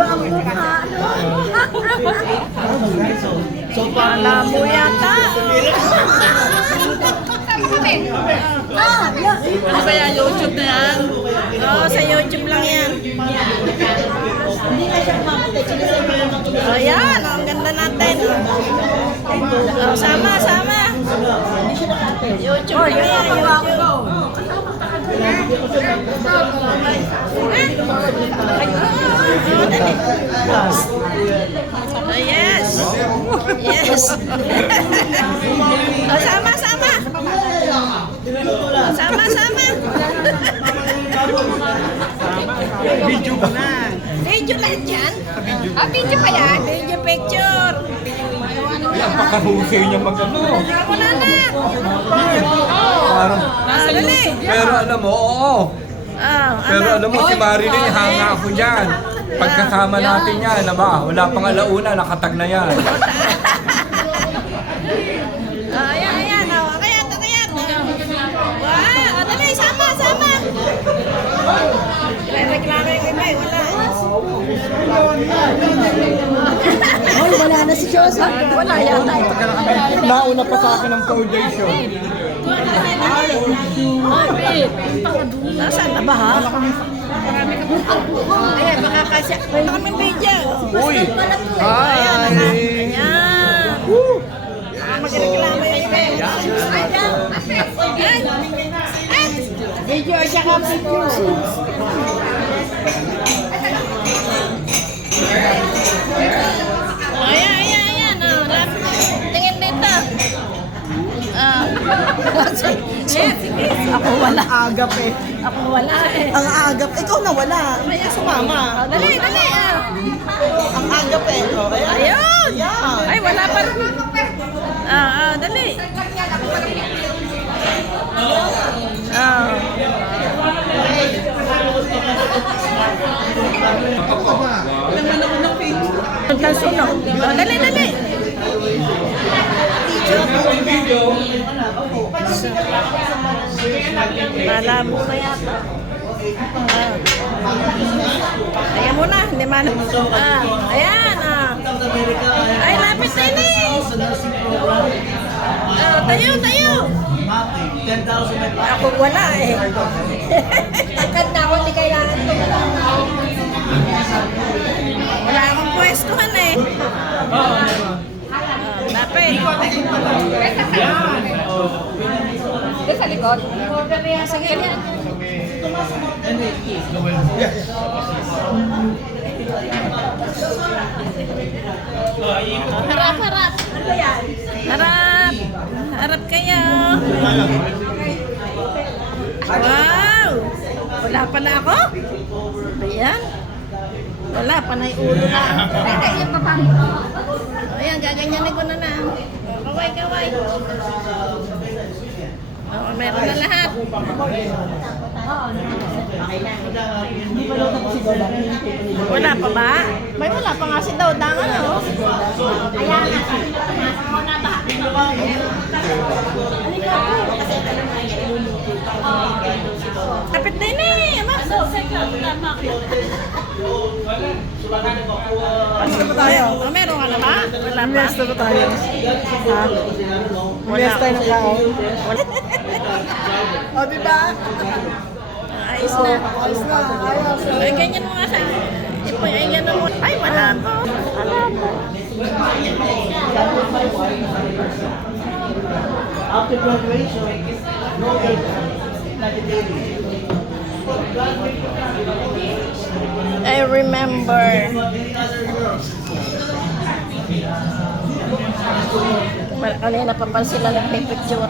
Iba ang mukha, no? So parang Labo yata. Yun. Ano kaya YouTube na yan? Oo, sa YouTube lang yan. hindi na siya mamatay. Sinisay mo yung matulog. Ayan, ang ganda natin. Oh, sama, sama. Hindi siya nakatay. YouTube lang yan, YouTube. Oh, yes. Yes. Oh, sama, sama. Oh, sama, sama. Video mo na. Video lahat yan? Video pa yan? Video picture. Napakahusay niya mag-ano. Wala na. Parang, Dali. pero alam mo, oo. Pero alam mo, si Marilyn, hanga ako dyan. Pagkasama natin yan, aba, wala pang alauna, nakatag na yan. Ayan, ayan. Kayat, kayat. Wow, dali, sama, sama. Reklamo yung iba, wala. Ay, wala na si Josa. Wala yata. Nauna pa sa akin ng foundation. Nasaan na ba ha? Ayan, makakasya. May kaming video. Uy! Ayan. Hi! Ayan. Magreklamo yung iba. Video siya ka video. Ayan, ayan, ayan. Tingin dito. Ako wala. Agap eh. Ako wala eh. Ang agap. Ikaw na wala. Kaya sumama. Dali, dali. Ang agap eh. Oh, ayan. Ayun. Ayan. Ay, wala pa rin. Dali. Nagkasunog. Dali, dali. Malabo na yata. Ayan muna, hindi man. Ayan. Ay, lapit na yun eh. Tayo, tayo. Ako wala eh. Takad na ako, hindi kailangan ito. Wala akong pwestuhan eh. Lapit. Ito sa likod. Sige yan. Harap, harap. Harap. Harap kayo. Wow. Wala pa na ako? Ayan. Wala pa na yung ulo na. Ayan, gaganyanin ko na na. Kaway, kaway. Oo, meron na lahat. Wala pa ba? May wala pa nga si Dodang, ano? Ayan. Kapit na yun eh. Basta pa tayo? Meron ka na ba? Wala pa. Basta pa tayo. Wala tayo ng kaon. O, diba? Ayos na. Ayos na. Ayos. Ay, ganyan mo nga sa... Ay, ganyan mo. Ay, wala po. Wala po. After graduation, no age, not the daily. I remember. Kanina pa pa sila nagpipicture.